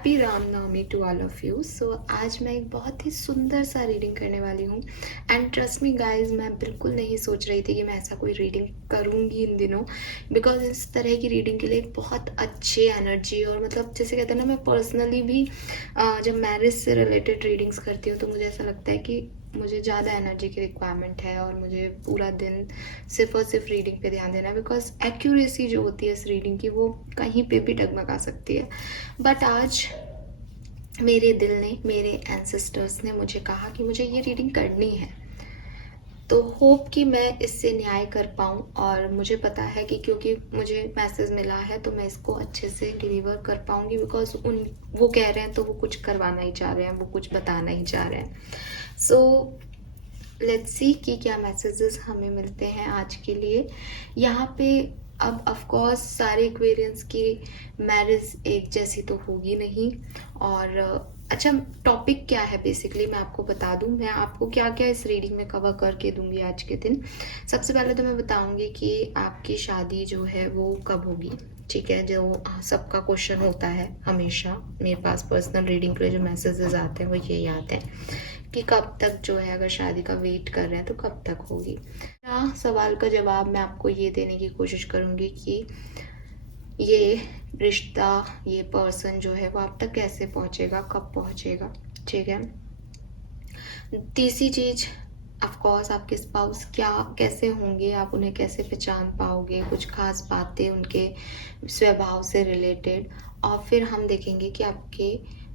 Happy Ramnavami to all of you. So आज मैं एक बहुत ही सुंदर सा रीडिंग करने वाली हूँ। एंड ट्रस्ट मी गाइज, मैं बिल्कुल नहीं सोच रही थी कि मैं ऐसा कोई रीडिंग करूँगी इन दिनों, बिकॉज इस तरह की रीडिंग के लिए एक बहुत अच्छी एनर्जी और मतलब जैसे कहते हैं ना, मैं पर्सनली भी जब मैरिज से रिलेटेड रीडिंग्स करती हूँ तो मुझे ऐसा लगता है कि मुझे ज़्यादा एनर्जी की रिक्वायरमेंट है और मुझे पूरा दिन सिर्फ और सिर्फ रीडिंग पे ध्यान देना है, बिकॉज एक्यूरेसी जो होती है इस रीडिंग की वो कहीं पे भी डगमगा सकती है। बट आज मेरे दिल ने, मेरे एंसेस्टर्स ने मुझे कहा कि मुझे ये रीडिंग करनी है, तो होप कि मैं इससे न्याय कर पाऊँ। और मुझे पता है कि क्योंकि मुझे मैसेज मिला है तो मैं इसको अच्छे से डिलीवर कर पाऊँगी, बिकॉज वो कह रहे हैं तो वो कुछ करवाना ही चाह रहे हैं, वो कुछ बताना ही चाह रहे हैं। सो लेट्स सी कि क्या मैसेजेस हमें मिलते हैं आज के लिए। यहाँ पे अब ऑफ कोर्स सारे एक्वेरियंस की मैरिज एक जैसी तो होगी नहीं। और अच्छा, टॉपिक क्या है बेसिकली मैं आपको बता दूं, मैं आपको क्या क्या इस रीडिंग में कवर करके दूंगी आज के दिन। सबसे पहले तो मैं बताऊंगी कि आपकी शादी जो है वो कब होगी। ठीक है, जो सबका क्वेश्चन होता है हमेशा मेरे पास पर्सनल रीडिंग के लिए जो मैसेजेस आते हैं वो यही आते हैं कि कब तक जो है, अगर शादी का वेट कर रहे हैं तो कब तक होगी। सवाल का जवाब मैं आपको ये देने की कोशिश करूँगी कि ये रिश्ता, ये पर्सन जो है वो आप तक कैसे पहुँचेगा, कब पहुँचेगा। ठीक है। तीसरी चीज़, ऑफ कोर्स आपके स्पाउस क्या कैसे होंगे, आप उन्हें कैसे पहचान पाओगे, कुछ खास बातें उनके स्वभाव से रिलेटेड। और फिर हम देखेंगे कि आपके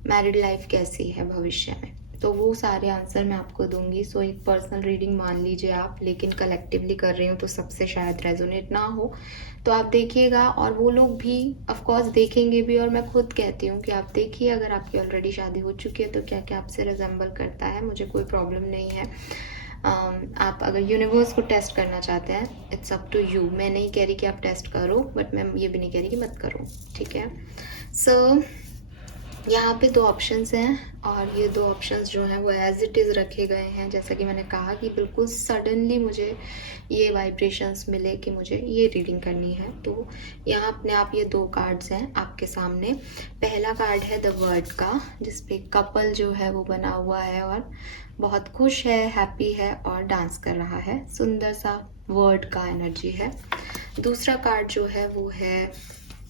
मैरिड लाइफ कैसी है भविष्य में, तो वो सारे आंसर मैं आपको दूंगी। सो एक पर्सनल रीडिंग मान लीजिए आप, लेकिन कलेक्टिवली कर रही हूँ तो सबसे शायद रेजोनेट ना हो, तो आप देखिएगा और वो लोग भी ऑफ कोर्स देखेंगे भी। और मैं खुद कहती हूँ कि आप देखिए, अगर आपकी ऑलरेडी शादी हो चुकी है तो क्या क्या आपसे रिजेंबल करता है, मुझे कोई प्रॉब्लम नहीं है। आप अगर यूनिवर्स को टेस्ट करना चाहते हैं, इट्स अप टू यू। मैं नहीं कह रही कि आप टेस्ट करो, बट मैं ये भी नहीं कह रही कि मत करो। ठीक है। सो यहाँ पे दो ऑप्शंस हैं और ये दो ऑप्शंस जो हैं वो एज इट इज़ रखे गए हैं। जैसा कि मैंने कहा कि बिल्कुल सडनली मुझे ये वाइब्रेशंस मिले कि मुझे ये रीडिंग करनी है, तो यहाँ अपने आप ये दो कार्ड्स हैं आपके सामने। पहला कार्ड है द वर्ड का, जिसपे कपल जो है वो बना हुआ है और बहुत खुश है, हैप्पी है और डांस कर रहा है। सुंदर सा वर्ड का एनर्जी है। दूसरा कार्ड जो है वो है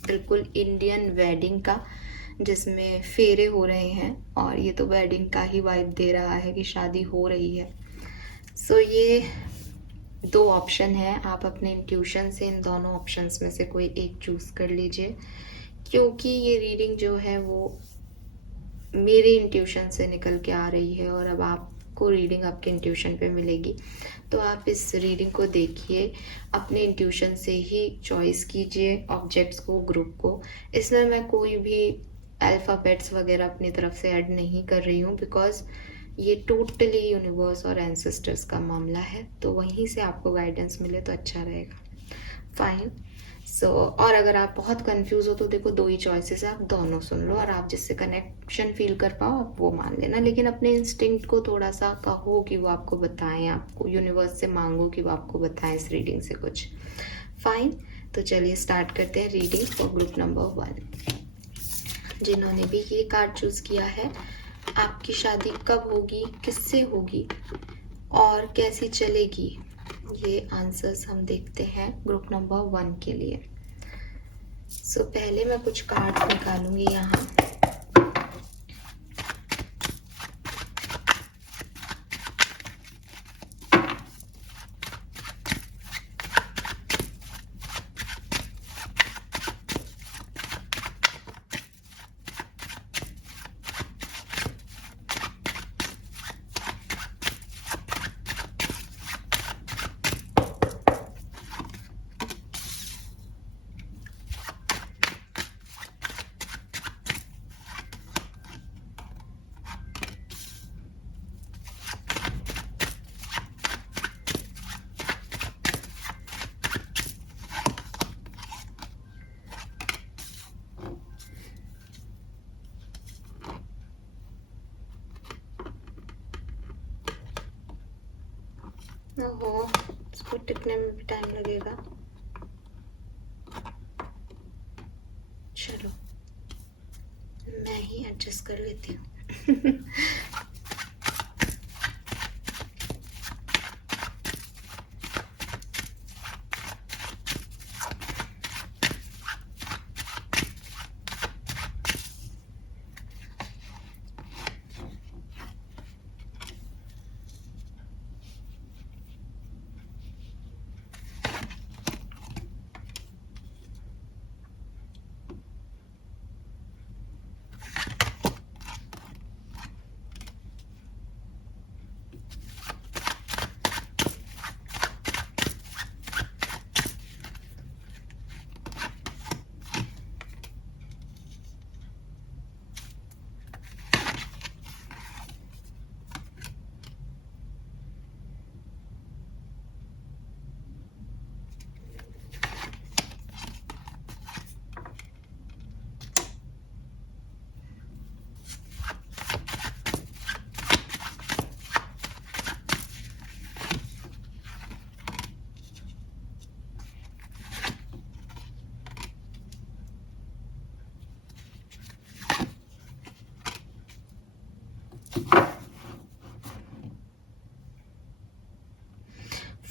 बिल्कुल इंडियन वेडिंग का, जिसमें फेरे हो रहे हैं और ये तो वेडिंग का ही वाइब दे रहा है कि शादी हो रही है। सो ये दो ऑप्शन है, आप अपने इंट्यूशन से इन दोनों ऑप्शंस में से कोई एक चूज कर लीजिए, क्योंकि ये रीडिंग जो है वो मेरे इंट्यूशन से निकल के आ रही है और अब आपको रीडिंग आपके इंट्यूशन पे मिलेगी। तो आप इस रीडिंग को देखिए, अपने इंट्यूशन से ही चॉइस कीजिए ऑब्जेक्ट्स को, ग्रुप को। इसमें मैं कोई भी अल्फ़ाबेट्स वगैरह अपनी तरफ से ऐड नहीं कर रही हूँ, बिकॉज ये टोटली यूनिवर्स और एंसेस्टर्स का मामला है, तो वहीं से आपको गाइडेंस मिले तो अच्छा रहेगा। फाइन। सो और अगर आप बहुत कंफ्यूज हो तो देखो, दो ही चॉइसेस है, आप दोनों सुन लो और आप जिससे कनेक्शन फील कर पाओ आप वो मान लेना, लेकिन अपने इंस्टिंक्ट को थोड़ा सा कहो कि वो आपको बताएं, आपको यूनिवर्स से मांगो कि वो आपको बताएं इस रीडिंग से कुछ। फाइन। तो चलिए स्टार्ट करते हैं रीडिंग फॉर ग्रुप नंबर 1। जिन्होंने भी ये कार्ड चूज किया है, आपकी शादी कब होगी, किससे होगी और कैसी चलेगी, ये आंसर्स हम देखते हैं ग्रुप नंबर 1 के लिए। सो पहले मैं कुछ कार्ड निकालूंगी यहाँ। ओहो, इसको टिकने में भी टाइम लगेगा। चलो मैं ही एडजस्ट कर लेती हूँ।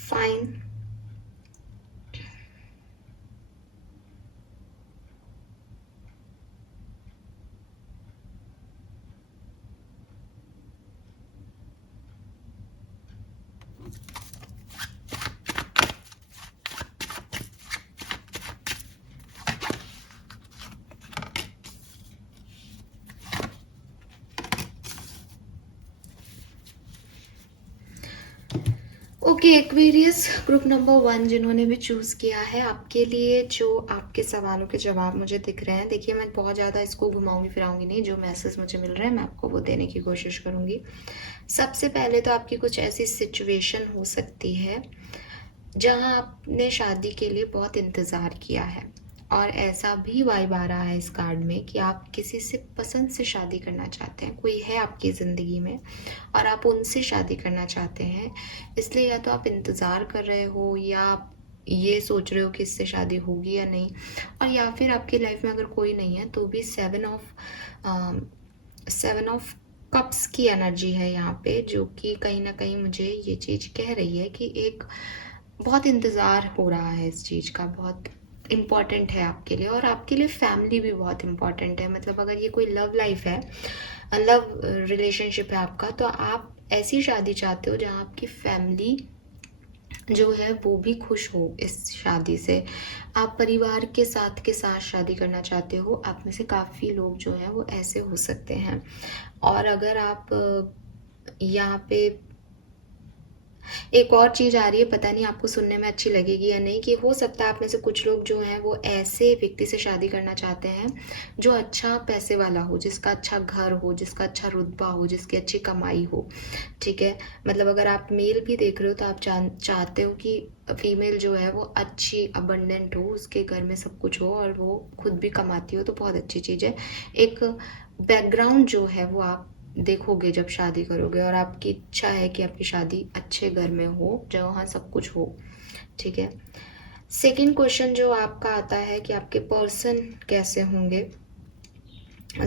Fine. Okay Aquarius, group number 1 जिन्होंने भी चूज़ किया है, आपके लिए जो आपके सवालों के जवाब मुझे दिख रहे हैं, देखिए मैं बहुत ज़्यादा इसको घुमाऊंगी फिराऊंगी नहीं, जो मैसेज मुझे मिल रहे हैं मैं आपको वो देने की कोशिश करूंगी। सबसे पहले तो आपकी कुछ ऐसी सिचुएशन हो सकती है जहां आपने शादी के लिए बहुत इंतज़ार किया है, और ऐसा भी वाइब आ रहा है इस कार्ड में कि आप किसी से पसंद से शादी करना चाहते हैं, कोई है आपकी ज़िंदगी में और आप उनसे शादी करना चाहते हैं। इसलिए या तो आप इंतज़ार कर रहे हो या आप ये सोच रहे हो कि इससे शादी होगी या नहीं, और या फिर आपकी लाइफ में अगर कोई नहीं है तो भी 7 ऑफ कप्स की एनर्जी है यहाँ पे, जो कि कहीं ना कहीं मुझे ये चीज़ कह रही है कि एक बहुत इंतज़ार हो रहा है इस चीज़ का, बहुत इम्पॉर्टेंट है आपके लिए, और आपके लिए फैमिली भी बहुत इम्पॉर्टेंट है। मतलब अगर ये कोई लव लाइफ है, लव रिलेशनशिप है आपका, तो आप ऐसी शादी चाहते हो जहाँ आपकी फैमिली जो है वो भी खुश हो इस शादी से। आप परिवार के साथ शादी करना चाहते हो। आप में से काफ़ी लोग जो हैं वो ऐसे हो सकते हैं। और अगर आप यहाँ पे एक और चीज़ आ रही है, पता नहीं आपको सुनने में अच्छी लगेगी या नहीं, कि हो सकता है आप में से कुछ लोग जो हैं वो ऐसे व्यक्ति से शादी करना चाहते हैं जो अच्छा पैसे वाला हो, जिसका अच्छा घर हो, जिसका अच्छा रुतबा हो, जिसकी अच्छी कमाई हो। ठीक है, मतलब अगर आप मेल भी देख रहे हो तो आप चाहते हो कि फीमेल जो है वो अच्छी अबंडेंट हो, उसके घर में सब कुछ हो और वो खुद भी कमाती हो, तो बहुत अच्छी चीज़ है। एक बैकग्राउंड जो है वो आप देखोगे जब शादी करोगे, और आपकी इच्छा है कि आपकी शादी अच्छे घर में हो जहाँ सब कुछ हो। ठीक है, सेकंड क्वेश्चन जो आपका आता है कि आपके पर्सन कैसे होंगे।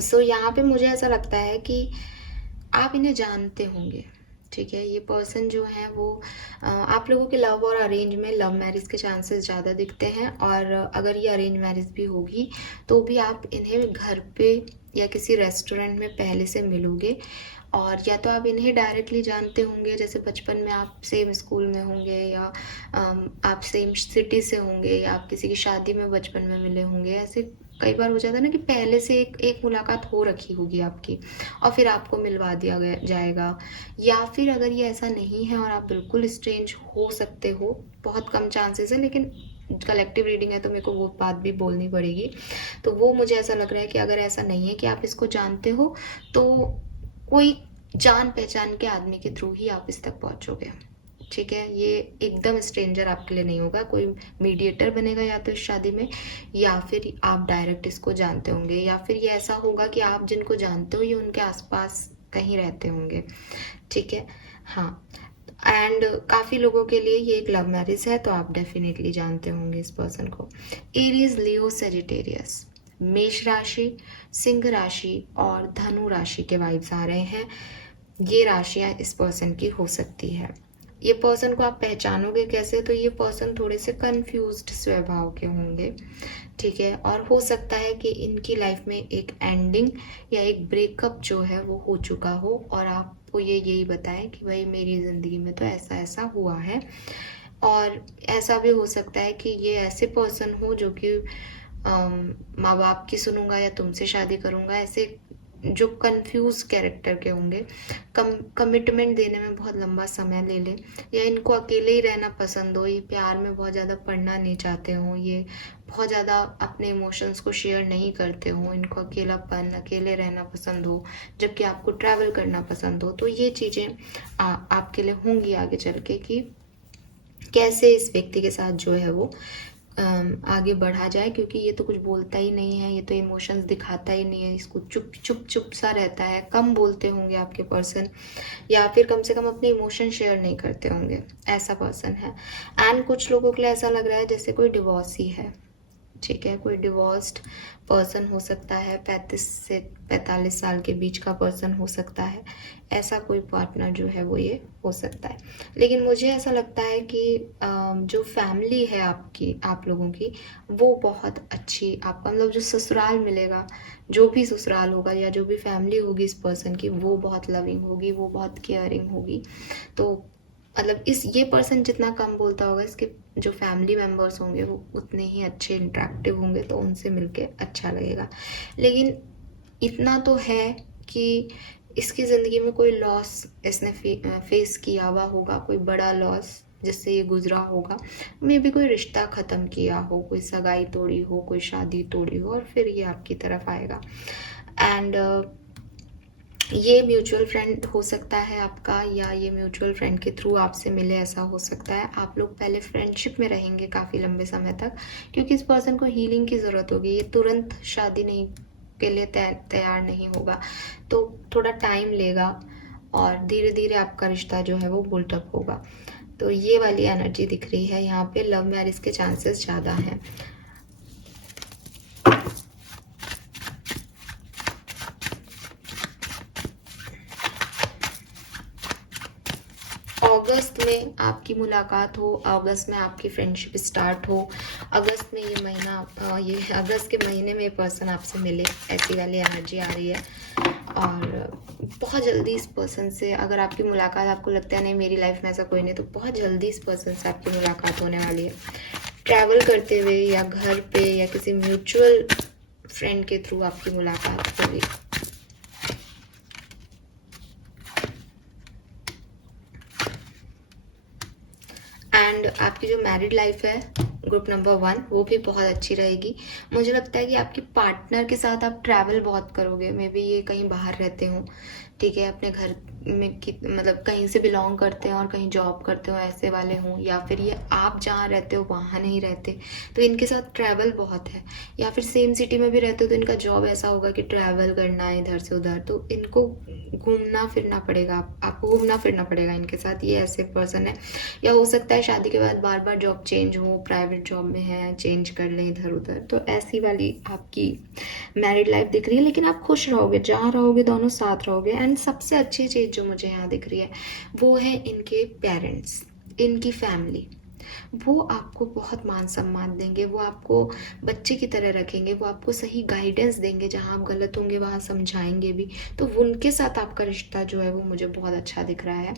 सो यहाँ पे मुझे ऐसा लगता है कि आप इन्हें जानते होंगे। ठीक है, ये पर्सन जो है वो आप लोगों के लव और अरेंज में लव मैरिज के चांसेस ज़्यादा दिखते हैं, और अगर ये अरेंज मैरिज भी होगी तो भी आप इन्हें घर पे या किसी रेस्टोरेंट में पहले से मिलोगे, और या तो आप इन्हें डायरेक्टली जानते होंगे, जैसे बचपन में आप सेम स्कूल में होंगे, या आप सेम सिटी से होंगे, या आप किसी की शादी में बचपन में मिले होंगे। ऐसे कई बार हो जाता है ना कि पहले से एक मुलाकात हो रखी होगी आपकी और फिर आपको मिलवा दिया गया जाएगा। या फिर अगर ये ऐसा नहीं है और आप बिल्कुल स्ट्रेंज हो सकते हो, बहुत कम चांसेस है, लेकिन कलेक्टिव रीडिंग है तो मेरे को वो बात भी बोलनी पड़ेगी। तो वो मुझे ऐसा लग रहा है कि अगर ऐसा नहीं है कि आप इसको जानते हो, तो कोई जान पहचान के आदमी के थ्रू ही आप इस तक पहुंचोगे। ठीक है, ये एकदम स्ट्रेंजर आपके लिए नहीं होगा, कोई मीडिएटर बनेगा या तो इस शादी में, या फिर आप डायरेक्ट इसको जानते होंगे, या फिर ये ऐसा होगा कि आप जिनको जानते हो ये उनके आसपास कहीं रहते होंगे। ठीक है, हाँ, एंड काफ़ी लोगों के लिए ये एक लव मैरिज है, तो आप डेफिनेटली जानते होंगे इस पर्सन को। एरीज, लियो, सेजिटेरियस। मेष राशि, सिंह राशि और धनु राशि के वाइब्स आ रहे हैं। ये राशियां इस पर्सन की हो सकती है। ये पर्सन को आप पहचानोगे कैसे? तो ये पर्सन थोड़े से कंफ्यूज्ड स्वभाव के होंगे, ठीक है। और हो सकता है कि इनकी लाइफ में एक एंडिंग या एक ब्रेकअप जो है वो हो चुका हो और आपको ये यही बताएं कि भाई मेरी ज़िंदगी में तो ऐसा ऐसा हुआ है। और ऐसा भी हो सकता है कि ये ऐसे पर्सन हो जो कि माँ बाप की सुनूंगा या तुमसे शादी करूंगा, ऐसे जो कंफ्यूज कैरेक्टर के होंगे। कमिटमेंट देने में बहुत लंबा समय ले ले, या इनको अकेले ही रहना पसंद हो, ये प्यार में बहुत ज़्यादा पड़ना नहीं चाहते हो, ये बहुत ज़्यादा अपने इमोशंस को शेयर नहीं करते हो, इनको अकेलापन, अकेले रहना पसंद हो, जबकि आपको ट्रैवल करना पसंद हो। तो ये चीज़ें आपके लिए होंगी आगे चल के कि कैसे इस व्यक्ति के साथ जो है वो आगे बढ़ा जाए, क्योंकि ये तो कुछ बोलता ही नहीं है, ये तो इमोशंस दिखाता ही नहीं है, इसको चुप चुप चुप सा रहता है, कम बोलते होंगे आपके पर्सन, या फिर कम से कम अपने इमोशन शेयर नहीं करते होंगे, ऐसा पर्सन है। एंड कुछ लोगों के लिए ऐसा लग रहा है जैसे कोई डिवोर्सी है, ठीक है। कोई डिवोर्स्ड पर्सन हो सकता है, 35 से 45 साल के बीच का पर्सन हो सकता है, ऐसा कोई पार्टनर जो है वो ये हो सकता है। लेकिन मुझे ऐसा लगता है कि जो फैमिली है आपकी, आप लोगों की, वो बहुत अच्छी, आपका मतलब जो ससुराल मिलेगा, जो भी ससुराल होगा या जो भी फैमिली होगी इस पर्सन की, वो बहुत लविंग होगी, वो बहुत केयरिंग होगी। तो मतलब ये पर्सन जितना कम बोलता होगा, इसके जो फैमिली मेम्बर्स होंगे वो उतने ही अच्छे इंटरेक्टिव होंगे, तो उनसे मिलके अच्छा लगेगा। लेकिन इतना तो है कि इसकी ज़िंदगी में कोई लॉस इसने फेस किया हुआ होगा, कोई बड़ा लॉस जिससे ये गुजरा होगा। मे बी कोई रिश्ता ख़त्म किया हो, कोई सगाई तोड़ी हो, कोई शादी तोड़ी हो, और फिर ये आपकी तरफ आएगा। एंड ये म्यूचुअल फ्रेंड हो सकता है आपका, या ये म्यूचुअल फ्रेंड के थ्रू आपसे मिले, ऐसा हो सकता है। आप लोग पहले फ्रेंडशिप में रहेंगे काफ़ी लंबे समय तक, क्योंकि इस पर्सन को हीलिंग की ज़रूरत होगी, ये तुरंत शादी नहीं के लिए तैयार नहीं होगा, तो थोड़ा टाइम लेगा और धीरे धीरे आपका रिश्ता जो है वो बुल्टअप होगा। तो ये वाली एनर्जी दिख रही है यहाँ पे। लव मैरिज के चांसेस ज़्यादा हैं। अगस्त में आपकी मुलाकात हो, अगस्त में आपकी फ्रेंडशिप स्टार्ट हो, अगस्त में ये महीना, ये अगस्त के महीने में पर्सन आपसे मिले, ऐसी वाली एनर्जी आ रही है। और बहुत जल्दी इस पर्सन से अगर आपकी मुलाकात, आपको लगता है नहीं मेरी लाइफ में ऐसा कोई नहीं, तो बहुत जल्दी इस पर्सन से आपकी मुलाकात होने वाली है। ट्रैवल करते हुए या घर पे या किसी म्यूचुअल फ्रेंड के थ्रू आपकी मुलाकात होगी। एंड आपकी जो मैरिड लाइफ है, ग्रुप नंबर 1, वो भी बहुत अच्छी रहेगी। मुझे लगता है कि आपके पार्टनर के साथ आप ट्रैवल बहुत करोगे। मे बी ये कहीं बाहर रहते हो, ठीक है, अपने घर में मतलब कहीं से बिलोंग करते हैं और कहीं जॉब करते हो, ऐसे वाले हों, या फिर ये आप जहाँ रहते हो वहाँ नहीं रहते, तो इनके साथ ट्रैवल बहुत है। या फिर सेम सिटी में भी रहते हो तो इनका जॉब ऐसा होगा कि ट्रैवल करना है इधर से उधर, तो इनको घूमना फिरना पड़ेगा, आपको घूमना फिरना पड़ेगा इनके साथ, ये ऐसे पर्सन है। या हो सकता है शादी के बाद बार बार जॉब चेंज हो, प्राइवेट जॉब में है, चेंज कर लें इधर उधर, तो ऐसी वाली आपकी मैरिड लाइफ दिख रही है। लेकिन आप खुश रहोगे, जहाँ रहोगे दोनों साथ रहोगे। एंड सबसे अच्छी चीज़ जो मुझे यहाँ दिख रही है वो है इनके पेरेंट्स, इनकी फैमिली। वो आपको बहुत मान सम्मान देंगे, वो आपको बच्चे की तरह रखेंगे, वो आपको सही गाइडेंस देंगे, जहाँ आप गलत होंगे वहाँ समझाएंगे भी। तो उनके साथ आपका रिश्ता जो है वो मुझे बहुत अच्छा दिख रहा है।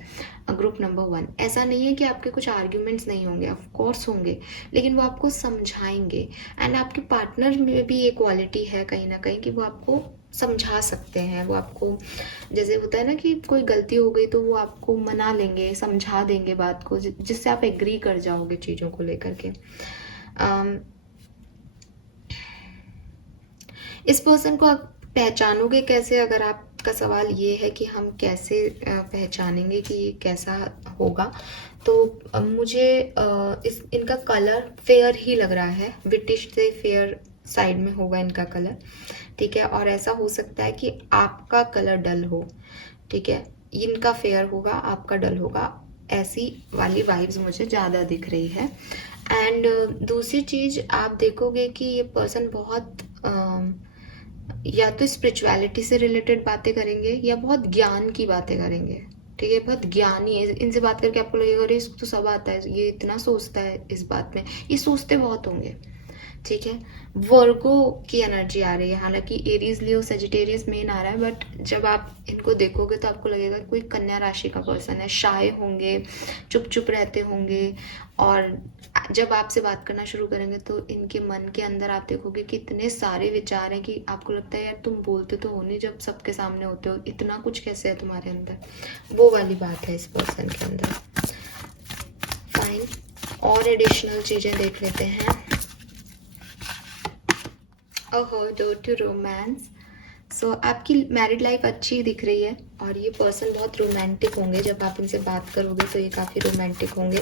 ग्रुप नंबर 1, ऐसा नहीं है कि आपके कुछ आर्ग्यूमेंट्स नहीं होंगे, ऑफ कोर्स होंगे, लेकिन वो आपको समझाएंगे। एंड आपके पार्टनर में भी ये क्वालिटी है कहीं ना कहीं कि वो आपको समझा सकते हैं। वो आपको, जैसे होता है ना कि कोई गलती हो गई तो वो आपको मना लेंगे, समझा देंगे बात को, जिससे आप एग्री कर जाओगे चीज़ों को लेकर के। इस पर्सन को आप पहचानोगे कैसे? अगर आपका सवाल ये है कि हम कैसे पहचानेंगे कि ये कैसा होगा, तो मुझे इनका कलर फेयर ही लग रहा है, ब्रिटिश से फेयर साइड में होगा इनका कलर, ठीक है। और ऐसा हो सकता है कि आपका कलर डल हो, ठीक है, इनका फेयर होगा, आपका डल होगा, ऐसी वाली वाइब्स मुझे ज़्यादा दिख रही है। एंड दूसरी चीज़ आप देखोगे कि ये पर्सन बहुत या तो स्पिरिचुअलिटी से रिलेटेड बातें करेंगे या बहुत ज्ञान की बातें करेंगे। ठीक है, बहुत ज्ञानी है, इनसे बात करके आपको लगेगा अरे इसको तो सब आता है, ये इतना सोचता है इस बात में, ये सोचते बहुत होंगे। ठीक है, वर्गो की एनर्जी आ रही है, हालांकि एरीज लियो सेजिटेरियस मेन आ रहा है, बट जब आप इनको देखोगे तो आपको लगेगा कोई कन्या राशि का पर्सन है, शाय होंगे, चुप चुप रहते होंगे, और जब आपसे बात करना शुरू करेंगे तो इनके मन के अंदर आप देखोगे कि इतने सारे विचार हैं कि आपको लगता है यार तुम बोलते तो हो नहीं जब सबके सामने होते हो, इतना कुछ कैसे है तुम्हारे अंदर, वो वाली बात है इस पर्सन के अंदर। फाइन, और एडिशनल चीजें देख लेते हैं। Door to romance. सो आपकी मैरिड लाइफ अच्छी दिख रही है और ये पर्सन बहुत रोमांटिक होंगे, जब आप इनसे बात करोगे तो ये काफ़ी रोमांटिक होंगे।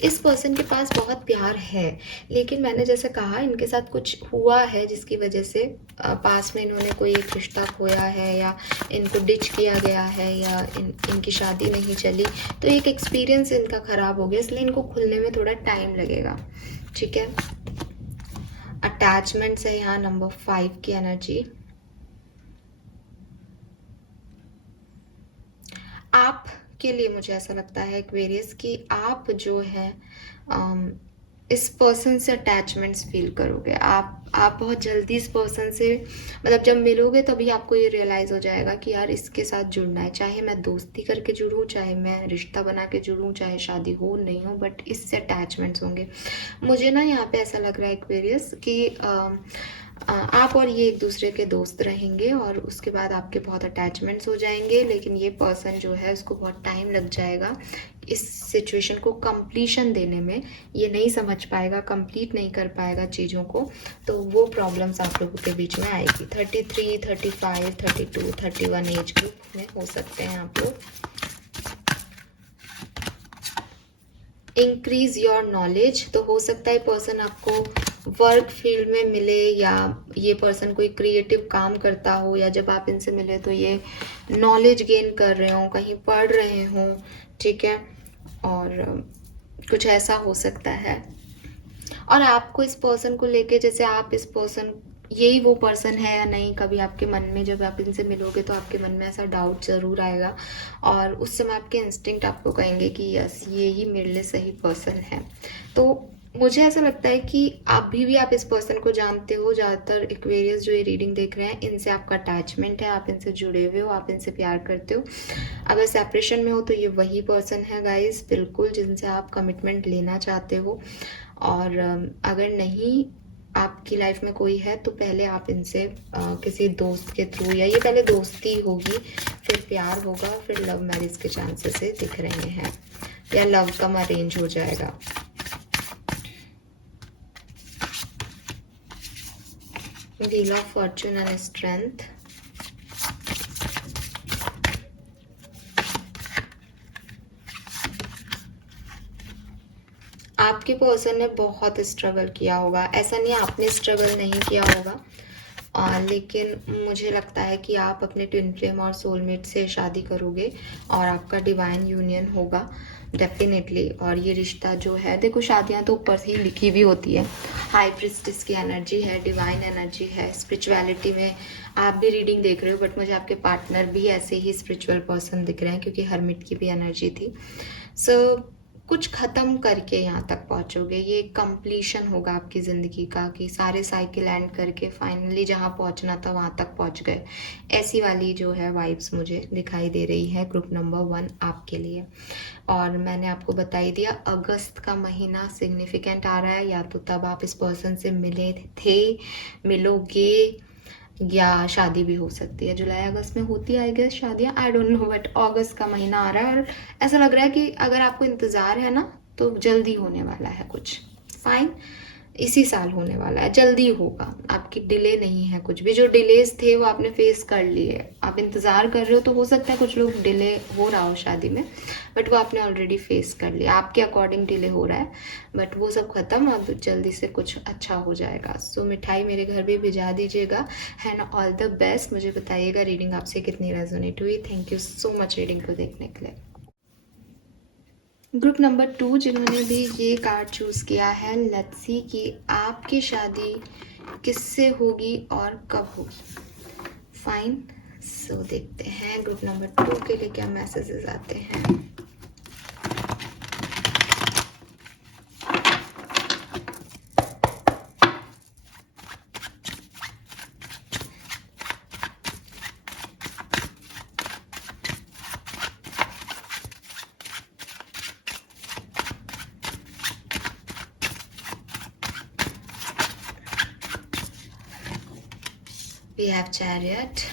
इस पर्सन के पास बहुत प्यार है, लेकिन मैंने जैसे कहा इनके साथ कुछ हुआ है जिसकी वजह से पास में इन्होंने कोई एक रिश्ता खोया है या इनको डिच किया गया है या इनकी शादी नहीं चली, तो एक एक्सपीरियंस इनका ख़राब हो गया, इसलिए इनको खुलने में थोड़ा टाइम लगेगा। ठीक है, अटैचमेंट्स है यहाँ नंबर 5 की एनर्जी। आपके लिए मुझे ऐसा लगता है एक्वेरियस कि आप जो है इस पर्सन से अटैचमेंट्स फील करोगे। आप बहुत जल्दी इस पर्सन से, मतलब जब मिलोगे तभी आपको ये रियलाइज़ हो जाएगा कि यार इसके साथ जुड़ना है, चाहे मैं दोस्ती करके जुड़ूं, चाहे मैं रिश्ता बना के जुड़ूं, चाहे शादी हो नहीं हो, बट इससे अटैचमेंट्स होंगे। मुझे ना यहाँ पे ऐसा लग रहा है एक्वेरियस कि आप और ये एक दूसरे के दोस्त रहेंगे और उसके बाद आपके बहुत अटैचमेंट्स हो जाएंगे, लेकिन ये पर्सन जो है उसको बहुत टाइम लग जाएगा इस सिचुएशन को कंप्लीशन देने में, ये नहीं समझ पाएगा, कंप्लीट नहीं कर पाएगा चीज़ों को, तो वो प्रॉब्लम्स आप लोगों के बीच में आएगी। 33, 35, 32, 31 एज ग्रुप में हो सकते हैं आप लोग। इंक्रीज योर नॉलेज, तो हो सकता है पर्सन आपको वर्क फील्ड में मिले या ये पर्सन कोई क्रिएटिव काम करता हो, या जब आप इनसे मिले तो ये नॉलेज गेन कर रहे हो, कहीं पढ़ रहे हो। ठीक है, और कुछ ऐसा हो सकता है। और आपको इस पर्सन को लेके, जैसे आप इस पर्सन, यही वो पर्सन है या नहीं, कभी आपके मन में जब आप इनसे मिलोगे तो आपके मन में ऐसा डाउट ज़रूर आएगा, और उस समय आपके इंस्टिंक्ट आपको कहेंगे कि यस ये ही मेरे लिए सही पर्सन है। तो मुझे ऐसा लगता है कि अभी भी आप इस पर्सन को जानते हो। ज़्यादातर एक्वेरियस जो ये रीडिंग देख रहे हैं, इनसे आपका अटैचमेंट है, आप इनसे जुड़े हुए हो, आप इनसे प्यार करते हो। अगर सेपरेशन में हो तो ये वही पर्सन है गाइस, बिल्कुल, जिनसे आप कमिटमेंट लेना चाहते हो। और अगर नहीं आपकी लाइफ में कोई है तो पहले आप इनसे किसी दोस्त के थ्रू, या ये पहले दोस्ती होगी फिर प्यार होगा, फिर लव मैरिज के चांसेस दिख रहे हैं, या लव कम अरेंज हो जाएगा। Wheel of Fortune and strength. आपके पर्सन ने बहुत स्ट्रगल किया होगा, ऐसा नहीं आपने स्ट्रगल नहीं किया होगा, लेकिन मुझे लगता है कि आप अपने ट्विन फ्लेम और सोलमेट से शादी करोगे और आपका डिवाइन यूनियन होगा डेफिनेटली। और ये रिश्ता जो है, देखो शादियां तो ऊपर से ही लिखी भी होती है, हाई प्रिस्टिस की एनर्जी है, डिवाइन एनर्जी है। स्पिरिचुअलिटी में आप भी रीडिंग देख रहे हो, बट मुझे आपके पार्टनर भी ऐसे ही स्पिरिचुअल पर्सन दिख रहे हैं, क्योंकि हरमिट की भी एनर्जी थी। सो कुछ ख़त्म करके यहाँ तक पहुँचोगे, ये कंप्लीशन होगा आपकी ज़िंदगी का, कि सारे साइकिल एंड करके फाइनली जहाँ पहुँचना था वहाँ तक पहुँच गए। ऐसी वाली जो है वाइब्स मुझे दिखाई दे रही है ग्रुप नंबर 1 आपके लिए। और मैंने आपको बता ही दिया, अगस्त का महीना सिग्निफिकेंट आ रहा है, या तो तब आप इस पर्सन से मिले थे, मिलोगे, या शादी भी हो सकती है। जुलाई अगस्त में होती है आई गेस शादियाँ, आई डोंट नो, बट अगस्त का महीना आ रहा है और ऐसा लग रहा है कि अगर आपको इंतज़ार है ना तो जल्दी होने वाला है कुछ। फाइन, इसी साल होने वाला है, जल्दी होगा, आपकी डिले नहीं है। कुछ भी जो डिलेज थे वो आपने फेस कर लिए, आप इंतज़ार कर रहे हो, तो हो सकता है कुछ लोग डिले हो रहा हो शादी में, बट वो आपने ऑलरेडी फेस कर लिया, आपके अकॉर्डिंग डिले हो रहा है, बट वो सब खत्म, अब जल्दी से कुछ अच्छा हो जाएगा। सो मिठाई मेरे घर भी भिजा दीजिएगा, एंड ऑल द बेस्ट। मुझे बताइएगा रीडिंग आपसे कितनी रेजोनेट हुई। Thank you so much reading को देखने के लिए। ग्रुप नंबर 2 जिन्होंने भी ये कार्ड चूज़ किया है, लेट्स सी कि आपकी शादी किससे होगी और कब होगी। फाइन, सो देखते हैं ग्रुप नंबर 2 के लिए क्या मैसेजेस आते हैं। We have Chariot,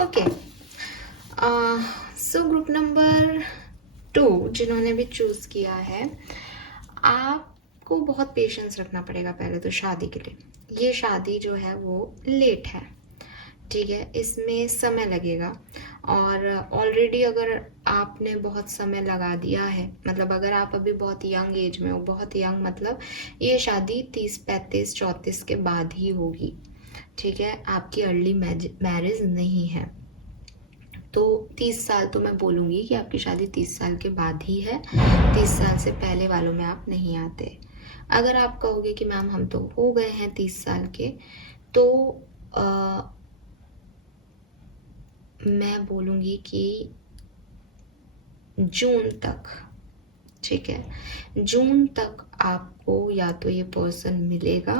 okay. So group number 2 जिन्होंने भी चूज किया है, आपको बहुत पेशेंस रखना पड़ेगा पहले तो शादी के लिए। ये शादी जो है वो लेट है, ठीक है, इसमें समय लगेगा। और ऑलरेडी अगर आपने बहुत समय लगा दिया है, मतलब अगर आप अभी बहुत यंग एज में हो, बहुत यंग मतलब ये शादी 30, 35, 34 के बाद ही होगी, ठीक है, आपकी अर्ली मैरिज नहीं है। तो 30 साल तो मैं बोलूँगी कि आपकी शादी 30 साल के बाद ही है, 30 साल से पहले वालों में आप नहीं आते। अगर आप कहोगे कि मैम हम तो हो गए हैं 30 साल के, तो मैं बोलूँगी कि जून तक, ठीक है, जून तक आपको या तो ये पर्सन मिलेगा,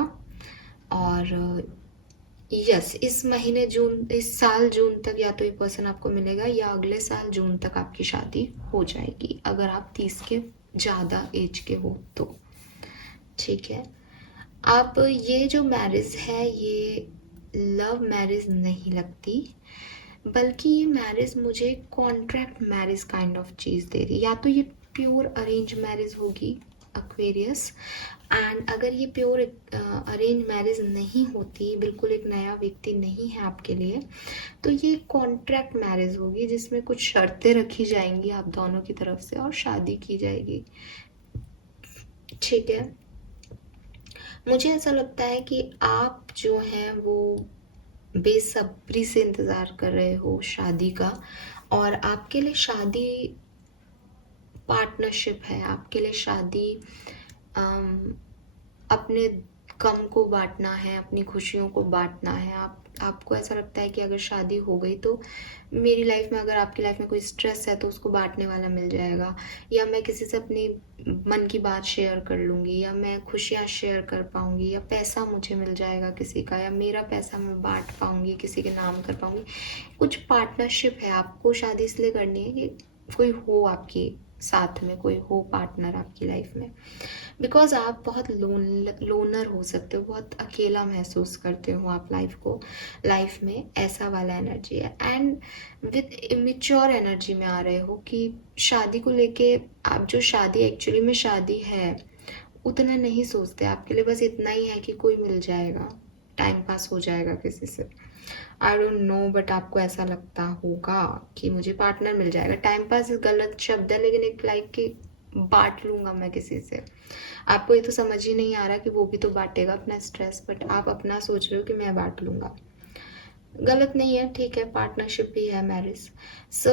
और यस इस महीने जून, इस साल जून तक या तो ये पर्सन आपको मिलेगा, या अगले साल जून तक आपकी शादी हो जाएगी अगर आप 30 के ज़्यादा एज के हो तो, ठीक है। आप ये जो मैरिज है ये लव मैरिज नहीं लगती, बल्कि ये मैरिज मुझे कॉन्ट्रैक्ट मैरिज काइंड ऑफ चीज़ दे रही। या तो ये प्योर अरेंज मैरिज होगी एक्वेरियस, एंड अगर ये प्योर अरेंज मैरिज नहीं होती, बिल्कुल एक नया व्यक्ति नहीं है आपके लिए, तो ये कॉन्ट्रैक्ट मैरिज होगी जिसमें कुछ शर्तें रखी जाएंगी आप दोनों की तरफ से और शादी की जाएगी, ठीक है। मुझे ऐसा लगता है कि आप जो हैं वो बेसब्री से इंतज़ार कर रहे हो शादी का, और आपके लिए शादी पार्टनरशिप है, आपके लिए शादी अपने गम को बांटना है, अपनी खुशियों को बांटना है। आपको ऐसा लगता है कि अगर शादी हो गई तो मेरी लाइफ में, अगर आपकी लाइफ में कोई स्ट्रेस है तो उसको बांटने वाला मिल जाएगा, या मैं किसी से अपनी मन की बात शेयर कर लूँगी, या मैं खुशियाँ शेयर कर पाऊँगी, या पैसा मुझे मिल जाएगा किसी का, या मेरा पैसा मैं बांट पाऊँगी, किसी के नाम कर पाऊँगी। कुछ पार्टनरशिप है, आपको शादी इसलिए करनी है कि कोई हो आपकी साथ में, कोई हो पार्टनर आपकी लाइफ में, बिकॉज आप बहुत लोनर हो सकते हो, बहुत अकेला महसूस करते हो आप लाइफ में ऐसा वाला एनर्जी है। एंड विद इमेच्योर एनर्जी में आ रहे हो कि शादी को लेके आप, जो शादी एक्चुअली में शादी है उतना नहीं सोचते, आपके लिए बस इतना ही है कि कोई मिल जाएगा, टाइम पास हो जाएगा किसी से। आई डोंट नो, बट आपको ऐसा लगता होगा कि मुझे पार्टनर मिल जाएगा। टाइम पास गलत शब्द है, लेकिन एक लाइक कि बांट लूँगा मैं किसी से। आपको ये तो समझ ही नहीं आ रहा कि वो भी तो बांटेगा अपना स्ट्रेस, बट आप अपना सोच रहे हो कि मैं बांट लूँगा। गलत नहीं है, ठीक है, पार्टनरशिप भी है मैरिज। सो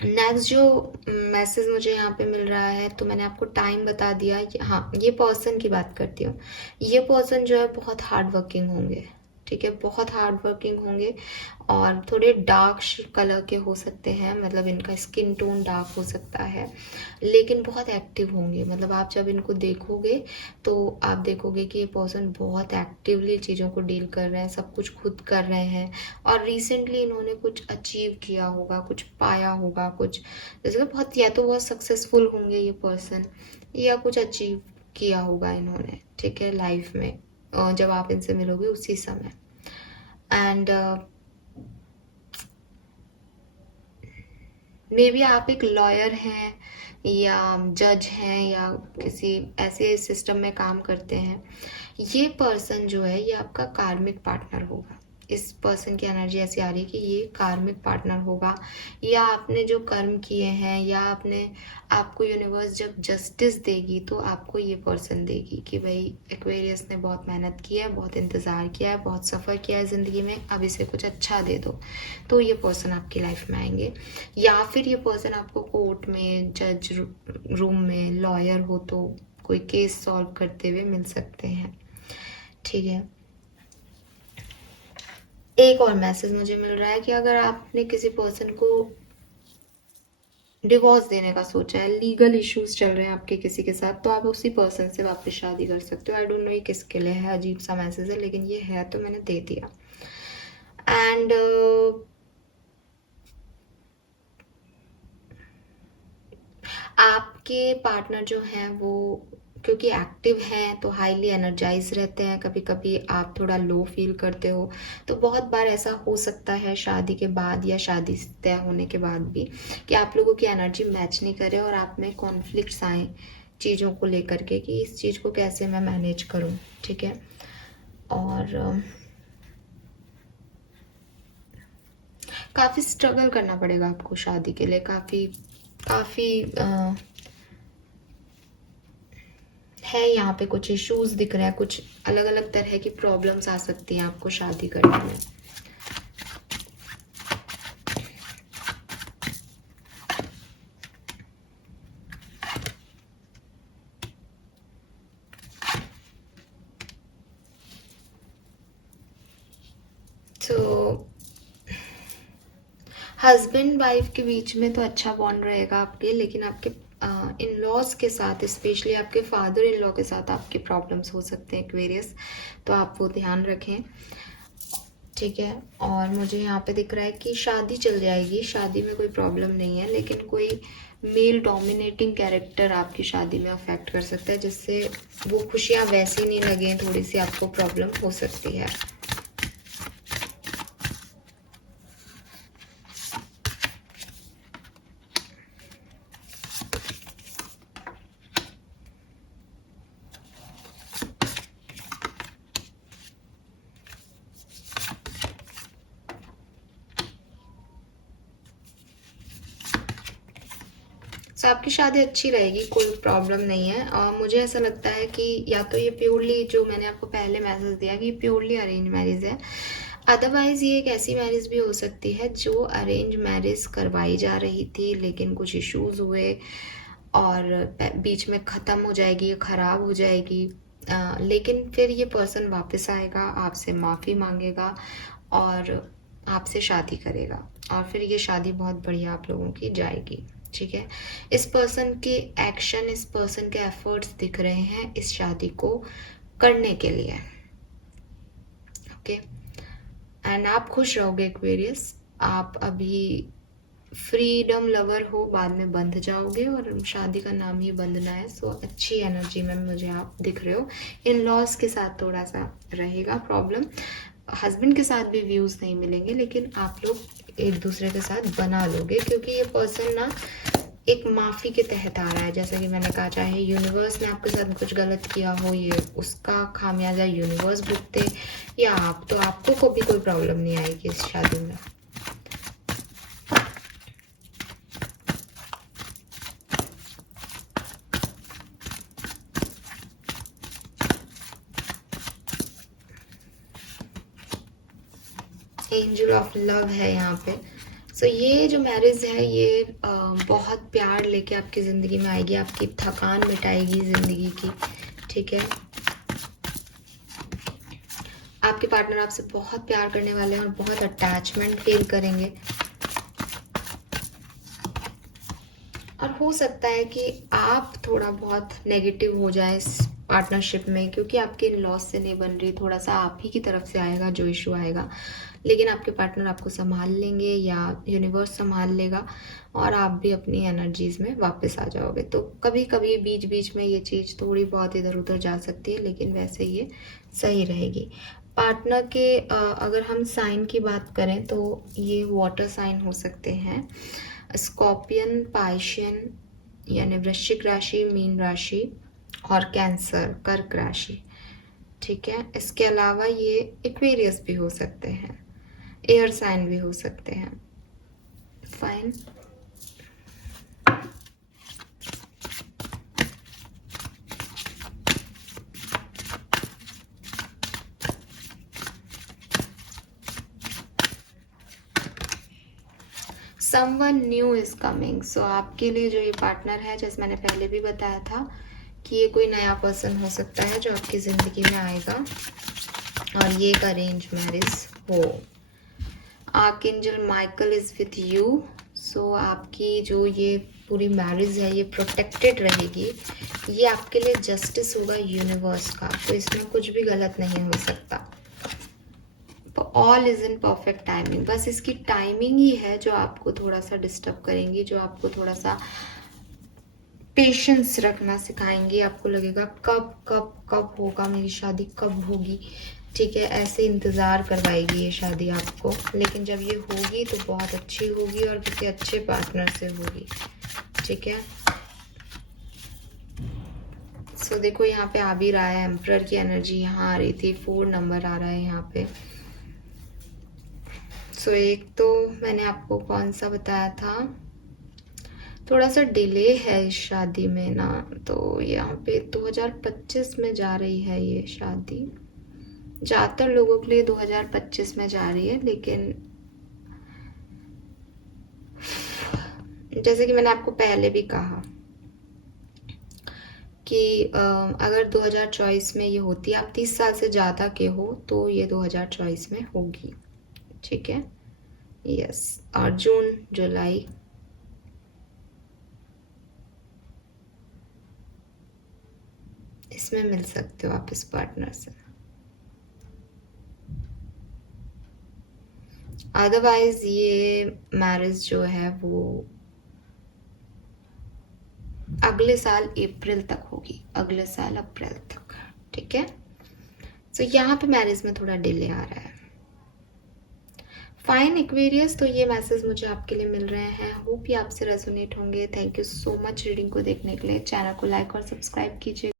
नेक्स्ट जो मैसेज मुझे यहाँ पे मिल रहा है, तो मैंने आपको टाइम बता दिया। हाँ, ये पर्सन की बात करती हूँ। ये पर्सन जो है बहुत हार्ड वर्किंग होंगे, ठीक है, बहुत हार्ड वर्किंग होंगे और थोड़े डार्क कलर के हो सकते हैं, मतलब इनका स्किन टोन डार्क हो सकता है, लेकिन बहुत एक्टिव होंगे। मतलब आप जब इनको देखोगे तो आप देखोगे कि ये पर्सन बहुत एक्टिवली चीज़ों को डील कर रहे हैं, सब कुछ खुद कर रहे हैं, और रिसेंटली इन्होंने कुछ अचीव किया होगा, कुछ पाया होगा, कुछ जैसे बहुत, या तो बहुत सक्सेसफुल होंगे ये पर्सन, या कुछ अचीव किया होगा इन्होंने, ठीक है, लाइफ में जब आप इनसे मिलोगे उसी समय। एंड मे बी आप एक लॉयर हैं या जज हैं या किसी ऐसे सिस्टम में काम करते हैं। ये पर्सन जो है ये आपका कार्मिक पार्टनर होगा। इस पर्सन की एनर्जी ऐसी आ रही है कि ये कार्मिक पार्टनर होगा, या आपने जो कर्म किए हैं, या आपको यूनिवर्स जब जस्टिस देगी तो आपको ये पर्सन देगी कि भाई एक्वेरियस ने बहुत मेहनत की है, बहुत इंतज़ार किया है, बहुत सफ़र किया है ज़िंदगी में, अब इसे कुछ अच्छा दे दो। तो ये पर्सन आपकी लाइफ में आएंगे, या फिर ये पर्सन आपको कोर्ट में, जज रूम में, लॉयर हो तो कोई केस सॉल्व करते हुए मिल सकते हैं, ठीक है। एक और मैसेज मुझे मिल रहा है कि अगर आपने किसी पर्सन को डिवोर्स देने का सोचा है, लीगल इश्यूज चल रहे हैं आपके किसी के साथ, तो आप उसी पर्सन से वापस शादी कर सकते हो। आई डोंट नो ये किसके लिए है, अजीब सा मैसेज है, लेकिन ये है तो मैंने दे दिया। एंड आपके पार्टनर जो हैं वो क्योंकि एक्टिव हैं तो हाईली एनर्जाइज रहते हैं। कभी कभी आप थोड़ा लो फील करते हो, तो बहुत बार ऐसा हो सकता है शादी के बाद या शादी तय होने के बाद भी कि आप लोगों की एनर्जी मैच नहीं करे और आप में कॉन्फ्लिक्ट्स आए चीज़ों को लेकर के कि इस चीज़ को कैसे मैं मैनेज करूं, ठीक है। और काफ़ी स्ट्रगल करना पड़ेगा आपको शादी के लिए, काफ़ी है। यहाँ पे कुछ इश्यूज दिख रहे हैं, कुछ अलग अलग तरह की प्रॉब्लम्स आ सकती हैं आपको शादी करने में। तो हस्बैंड वाइफ के बीच में तो अच्छा बॉन्ड रहेगा आपके, लेकिन आपके इन लॉज के साथ, स्पेशली आपके फादर इन लॉ के साथ आपके प्रॉब्लम्स हो सकते हैं एक्वेरियस, तो आप वो ध्यान रखें, ठीक है। और मुझे यहाँ पे दिख रहा है कि शादी चल जाएगी, शादी में कोई प्रॉब्लम नहीं है, लेकिन कोई मेल डोमिनेटिंग कैरेक्टर आपकी शादी में अफेक्ट कर सकता है, जिससे वो खुशियाँ वैसी नहीं लगें, थोड़ी सी आपको प्रॉब्लम हो सकती है। सो आपकी शादी अच्छी रहेगी, कोई प्रॉब्लम नहीं है। और मुझे ऐसा लगता है कि या तो ये प्योरली, जो मैंने आपको पहले मैसेज दिया कि प्योरली अरेंज मैरिज है, अदरवाइज़ ये एक ऐसी मैरिज भी हो सकती है जो अरेंज मैरिज करवाई जा रही थी, लेकिन कुछ इश्यूज हुए और बीच में ख़त्म हो जाएगी, ख़राब हो जाएगी, लेकिन फिर ये पर्सन वापस आएगा, आपसे माफ़ी मांगेगा और आपसे शादी करेगा, और फिर ये शादी बहुत बढ़िया आप लोगों की जाएगी, ठीक है। इस पर्सन के एक्शन, इस पर्सन के एफर्ट्स दिख रहे हैं इस शादी को करने के लिए, ओके। एंड आप खुश रहोगे एक्वेरियस, आप अभी फ्रीडम लवर हो, बाद में बंध जाओगे, और शादी का नाम ही बंधना है। सो अच्छी एनर्जी में मुझे आप दिख रहे हो। इन लॉज के साथ थोड़ा सा रहेगा प्रॉब्लम, हस्बैंड के साथ भी व्यूज़ नहीं मिलेंगे, लेकिन आप लोग एक दूसरे के साथ बना लोगे, क्योंकि ये पर्सन ना एक माफ़ी के तहत आ रहा है। जैसा कि मैंने कहा, चाहे यूनिवर्स ने आपके साथ कुछ गलत किया हो, ये उसका खामियाजा यूनिवर्स भुगते या आप, तो आपको को भी कोई प्रॉब्लम नहीं आएगी इस शादी में। एंजल ऑफ लव है यहाँ पे। सो ये जो मैरिज है ये बहुत प्यार लेके आपकी ज़िंदगी में आएगी, आपकी थकान मिटाएगी ज़िंदगी की, ठीक है। आपके पार्टनर आपसे बहुत प्यार करने वाले हैं और बहुत अटैचमेंट फील करेंगे। और हो सकता है कि आप थोड़ा बहुत नेगेटिव हो जाए इस पार्टनरशिप में, क्योंकि आपके इन लॉस से नहीं बन रही, थोड़ा सा आप ही की तरफ से आएगा जो इशू आएगा। लेकिन आपके पार्टनर आपको संभाल लेंगे या यूनिवर्स संभाल लेगा और आप भी अपनी एनर्जीज़ में वापस आ जाओगे। तो कभी कभी बीच बीच में ये चीज़ थोड़ी बहुत इधर उधर जा सकती है, लेकिन वैसे ये सही रहेगी। पार्टनर के अगर हम साइन की बात करें तो ये वाटर साइन हो सकते हैं, स्कॉर्पियन, पाइशियन यानी वृश्चिक राशि, मीन राशि और कैंसर, कर्क राशि, ठीक है। इसके अलावा ये एक्वेरियस भी हो सकते हैं, एयर साइन भी हो सकते हैं। Fine. Someone new is coming. So आपके लिए जो ये पार्टनर है, जैसे मैंने पहले भी बताया था कि ये कोई नया पर्सन हो सकता है जो आपकी ज़िंदगी में आएगा और ये एक अरेंज मैरिज हो। Archangel Michael is with you. So आपकी जो ये पूरी मैरिज है ये प्रोटेक्टेड रहेगी। ये आपके लिए जस्टिस होगा यूनिवर्स का, तो इसमें कुछ भी गलत नहीं हो सकता। All is in perfect timing. बस इसकी टाइमिंग ही है जो आपको थोड़ा सा डिस्टर्ब करेंगी, जो आपको थोड़ा सा पेशेंस रखना सिखाएंगी। आपको लगेगा कब कब कब होगा मेरी शादी, कब होगी, ठीक है। ऐसे इंतज़ार करवाएगी ये शादी आपको, लेकिन जब ये होगी तो बहुत अच्छी होगी और किसी अच्छे पार्टनर से होगी, ठीक है। सो देखो यहाँ पे आ भी रहा है, एम्परर की एनर्जी यहाँ आ रही थी, 4 नंबर आ रहा है यहाँ पे। सो एक तो मैंने आपको कौन सा बताया था, थोड़ा सा डिले है इस शादी में ना, तो यहाँ पे 2025 में जा रही है ये शादी। ज़्यादातर लोगों के लिए 2025 में जा रही है, लेकिन जैसे कि मैंने आपको पहले भी कहा कि अगर 2024 में ये होती है, आप 30 साल से ज़्यादा के हो तो ये 2024 में होगी, ठीक है। यस, और जून जुलाई इसमें मिल सकते हो आप इस पार्टनर से। अदरवाइज ये मैरिज जो है वो अगले साल अप्रैल तक होगी, अगले साल अप्रैल तक, ठीक है। सो यहाँ पे मैरिज में थोड़ा डिले आ रहा है। फाइन एक्वेरियस, तो ये मैसेज मुझे आपके लिए मिल रहे हैं। होप ये आपसे रेजोनेट होंगे। Thank you so much reading को देखने के लिए। चैनल को लाइक और सब्सक्राइब कीजिए।